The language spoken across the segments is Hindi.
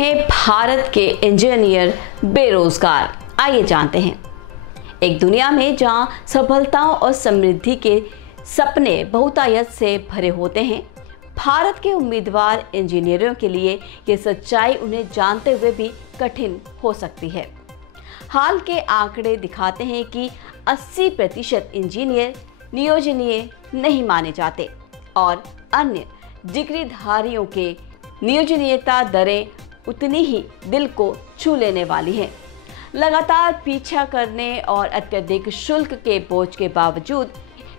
हैं भारत के इंजीनियर बेरोजगार। आइए जानते हैं। एक दुनिया में जहां सफलताओं और समृद्धि के सपने बहुतायत से भरे होते हैं, भारत के उम्मीदवार इंजीनियरों के लिए ये सच्चाई उन्हें जानते हुए भी कठिन हो सकती है। हाल के आंकड़े दिखाते हैं कि 80% इंजीनियर नियोजनीय नहीं माने जाते और अन्य डिग्रीधारियों के नियोजनीयता दरें उतनी ही दिल को छू लेने वाली हैं। लगातार पीछा करने और अत्यधिक शुल्क के बोझ के बावजूद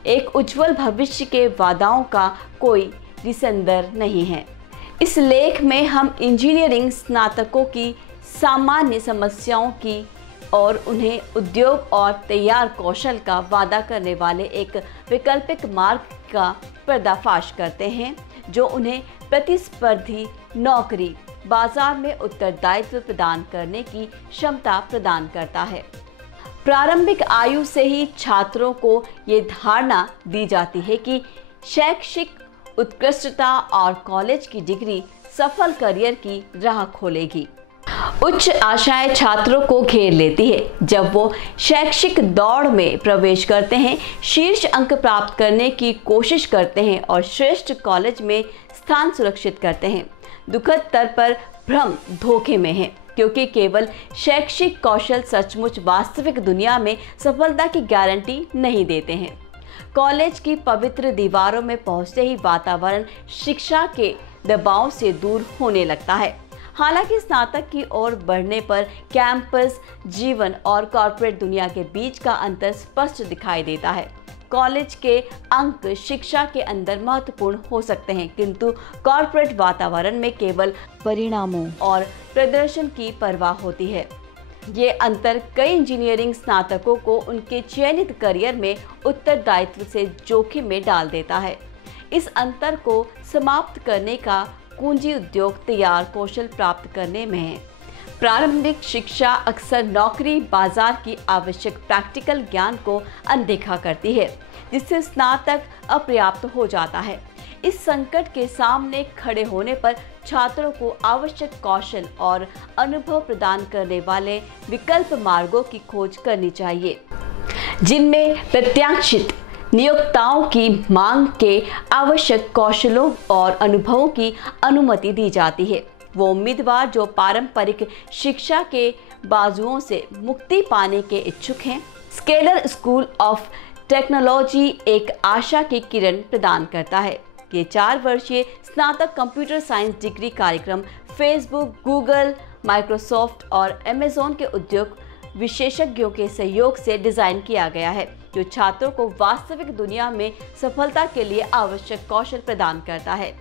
एक उज्जवल भविष्य के वादाओं का कोई रिसंदर नहीं है। इस लेख में हम इंजीनियरिंग स्नातकों की सामान्य समस्याओं की और उन्हें उद्योग और तैयार कौशल का वादा करने वाले एक वैकल्पिक मार्ग का पर्दाफाश करते हैं, जो उन्हें प्रतिस्पर्धी नौकरी बाजार में उत्तरदायित्व प्रदान करने की क्षमता प्रदान करता है। प्रारंभिक आयु से ही छात्रों को ये धारणा दी जाती है कि शैक्षिक उत्कृष्टता और कॉलेज की डिग्री सफल करियर की राह खोलेगी। उच्च आशाएं छात्रों को घेर लेती है जब वो शैक्षिक दौड़ में प्रवेश करते हैं, शीर्ष अंक प्राप्त करने की कोशिश करते हैं और श्रेष्ठ कॉलेज में स्थान सुरक्षित करते हैं। दुखद स्तर पर भ्रम धोखे में है, क्योंकि केवल शैक्षिक कौशल सचमुच वास्तविक दुनिया में सफलता की गारंटी नहीं देते हैं। कॉलेज की पवित्र दीवारों में पहुंचते ही वातावरण शिक्षा के दबाव से दूर होने लगता है। हालांकि स्नातक की ओर बढ़ने पर कैंपस जीवन और कॉर्पोरेट दुनिया के बीच का अंतर स्पष्ट दिखाई देता है। कॉलेज के अंक शिक्षा के अंदर महत्वपूर्ण हो सकते हैं, किंतु कॉर्पोरेट वातावरण में केवल परिणामों और प्रदर्शन की परवाह होती है। ये अंतर कई इंजीनियरिंग स्नातकों को उनके चयनित करियर में उत्तरदायित्व से जोखिम में डाल देता है। इस अंतर को समाप्त करने का कुंजी उद्योग तैयार कौशल प्राप्त करने में है। प्रारंभिक शिक्षा अक्सर नौकरी बाजार की आवश्यक प्रैक्टिकल ज्ञान को अनदेखा करती है, जिससे स्नातक अपर्याप्त हो जाता है। इस संकट के सामने खड़े होने पर छात्रों को आवश्यक कौशल और अनुभव प्रदान करने वाले विकल्प मार्गों की खोज करनी चाहिए, जिनमें प्रत्याशित नियोक्ताओं की मांग के आवश्यक कौशलों और अनुभवों की अनुमति दी जाती है। वो उम्मीदवार जो पारंपरिक शिक्षा के बाजुओं से मुक्ति पाने के इच्छुक हैं। स्केलर स्कूल ऑफ टेक्नोलॉजी एक आशा की किरण प्रदान करता है। ये 4 वर्षीय स्नातक कंप्यूटर साइंस डिग्री कार्यक्रम फेसबुक, गूगल, माइक्रोसॉफ्ट और अमेज़न के उद्योग विशेषज्ञों के सहयोग से डिजाइन किया गया है, जो छात्रों को वास्तविक दुनिया में सफलता के लिए आवश्यक कौशल प्रदान करता है।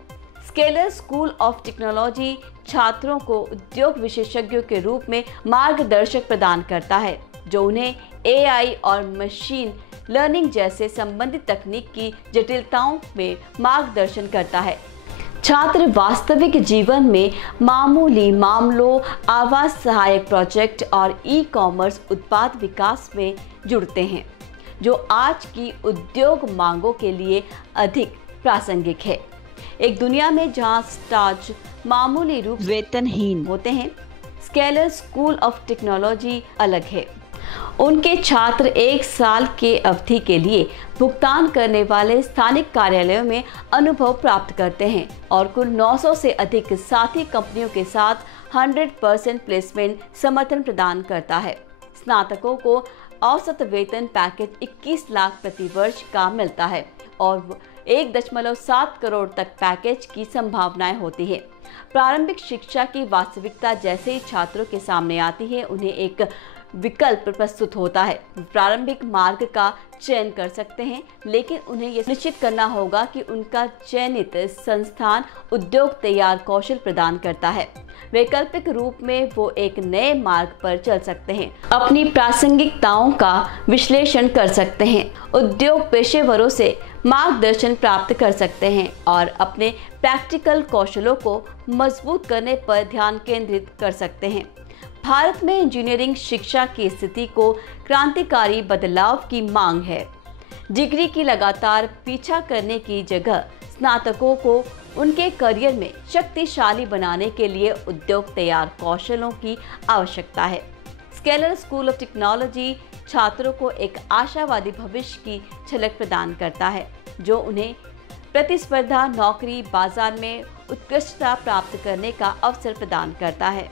स्केलर स्कूल ऑफ टेक्नोलॉजी छात्रों को उद्योग विशेषज्ञों के रूप में मार्गदर्शक प्रदान करता है, जो उन्हें AI और मशीन लर्निंग जैसे संबंधित तकनीक की जटिलताओं में मार्गदर्शन करता है। छात्र वास्तविक जीवन में मामूली मामलों, आवास सहायक प्रोजेक्ट और ई-कॉमर्स उत्पाद विकास में जुड़ते हैं, जो आज की उद्योग मांगों के लिए अधिक प्रासंगिक है। एक दुनिया में जहां स्टार्च मामूली रूप वेतनहीन होते हैं, स्केलर स्कूल ऑफ टेक्नोलॉजी अलग है। उनके छात्र 1 साल के अवधि के लिए भुगतान करने वाले स्थानिक कार्यालयों में अनुभव प्राप्त करते हैं और कुल 900 से अधिक साथी कंपनियों के साथ 100% प्लेसमेंट समर्थन प्रदान करता है। स्नातकों को औसत वेतन पैकेज 21 लाख प्रति वर्ष का मिलता है और 1.7 करोड़ तक पैकेज की संभावनाएं होती है। प्रारंभिक शिक्षा की वास्तविकता जैसे ही छात्रों के सामने आती है, उन्हें एक विकल्प प्रस्तुत होता है। प्रारंभिक मार्ग का चयन कर सकते हैं, लेकिन उन्हें यह निश्चित करना होगा कि उनका चयनित संस्थान उद्योग तैयार कौशल प्रदान करता है। वैकल्पिक रूप में वो एक नए मार्ग पर चल सकते हैं, अपनी प्रासंगिकताओं का विश्लेषण कर सकते हैं, उद्योग पेशेवरों से मार्गदर्शन प्राप्त कर सकते हैं और अपने प्रैक्टिकल कौशलों को मजबूत करने पर ध्यान केंद्रित कर सकते हैं। भारत में इंजीनियरिंग शिक्षा की स्थिति को क्रांतिकारी बदलाव की मांग है, डिग्री की लगातार पीछा करने की जगह स्नातकों को उनके करियर में शक्तिशाली बनाने के लिए उद्योग तैयार कौशलों की आवश्यकता है। स्केलर स्कूल ऑफ टेक्नोलॉजी छात्रों को एक आशावादी भविष्य की झलक प्रदान करता है, जो उन्हें प्रतिस्पर्धा नौकरी बाजार में उत्कृष्टता प्राप्त करने का अवसर प्रदान करता है।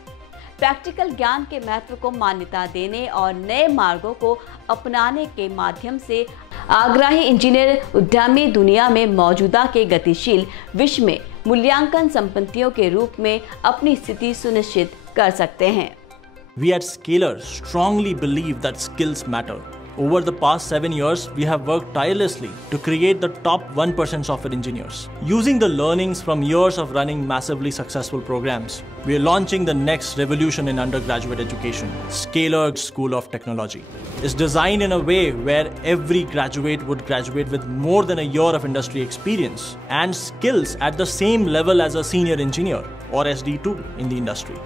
प्रैक्टिकल ज्ञान के महत्व को मान्यता देने और नए मार्गों को अपनाने के माध्यम से आग्रही इंजीनियर उद्यमी दुनिया में मौजूदा के गतिशील विश्व में मूल्यांकन संपत्तियों के रूप में अपनी स्थिति सुनिश्चित कर सकते हैं। We at Scaler strongly believe that skills matter. Over the past 7 years, we have worked tirelessly to create the top 1% software engineers. Using the learnings from years of running massively successful programs, we are launching the next revolution in undergraduate education. Scaler School of Technology is designed in a way where every graduate would graduate with more than a year of industry experience and skills at the same level as a senior engineer or SD2 in the industry.